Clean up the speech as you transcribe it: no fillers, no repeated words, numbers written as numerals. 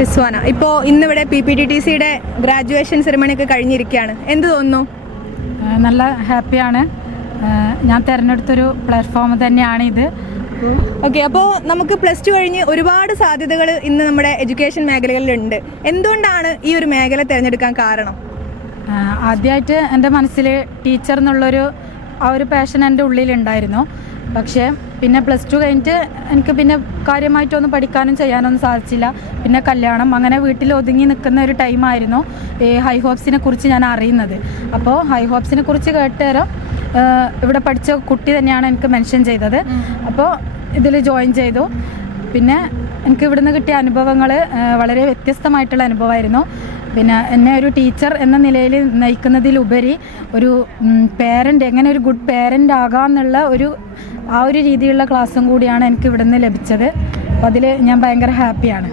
റിസ്വാന, ഇപ്പോൾ ഇന്നിവിടെ PPTTCയുടെ graduation ceremony ഒക്കെ കഴിഞ്ഞിരിക്കുകയാണ്, എന്ത് തോന്നുന്നു? നല്ല ഹാപ്പിയാണ്. ഞാൻ തിരഞ്ഞെടുത്തൊരു പ്ലാറ്റ്ഫോം തന്നെയാണ് ഇത്. ഓക്കെ, അപ്പോൾ നമുക്ക് +2 കഴിഞ്ഞ് ഒരുപാട് സാധ്യതകൾ ഇന്ന് നമ്മുടെ എഡ്യൂക്കേഷൻ മേഖലകളിലുണ്ട്. എന്തുകൊണ്ടാണ് ഈ ഒരു മേഖല തിരഞ്ഞെടുക്കാൻ കാരണം? ആദ്യമായിട്ട് എൻ്റെ മനസ്സിൽ ടീച്ചർ എന്നുള്ളൊരു ആ ഒരു പാഷൻ എൻ്റെ ഉള്ളിലുണ്ടായിരുന്നു. പക്ഷേ പിന്നെ +2 കഴിഞ്ഞിട്ട് എനിക്ക് പിന്നെ കാര്യമായിട്ടൊന്നും പഠിക്കാനും ചെയ്യാനൊന്നും സാധിച്ചില്ല. പിന്നെ കല്യാണം, അങ്ങനെ വീട്ടിൽ ഒതുങ്ങി നിൽക്കുന്ന ഒരു ടൈമായിരുന്നു ഈ ഹൈ ഹോപ്സിനെ കുറിച്ച് ഞാൻ അറിയുന്നത്. അപ്പോൾ ഹൈ ഹോപ്സിനെ കുറിച്ച് കേട്ടേരം ഇവിടെ പഠിച്ച കുട്ടി തന്നെയാണ് എനിക്ക് മെൻഷൻ ചെയ്തത്. അപ്പോൾ ഇതിൽ ജോയിൻ ചെയ്തു. പിന്നെ എനിക്ക് ഇവിടുന്ന് കിട്ടിയ അനുഭവങ്ങൾ വളരെ വ്യത്യസ്തമായിട്ടുള്ള അനുഭവമായിരുന്നു. പിന്നെ എന്നെ ഒരു ടീച്ചർ എന്ന നിലയിൽ നയിക്കുന്നതിലുപരി ഒരു പേരൻ്റ്, എങ്ങനെ ഒരു ഗുഡ് പേരൻ്റ് ആകാമെന്നുള്ള ആ ഒരു രീതിയിലുള്ള ക്ലാസ്സും കൂടിയാണ് എനിക്ക് ഇവിടുന്ന് ലഭിച്ചത്. അപ്പോൾ അതിൽ ഞാൻ ഭയങ്കര ഹാപ്പിയാണ്.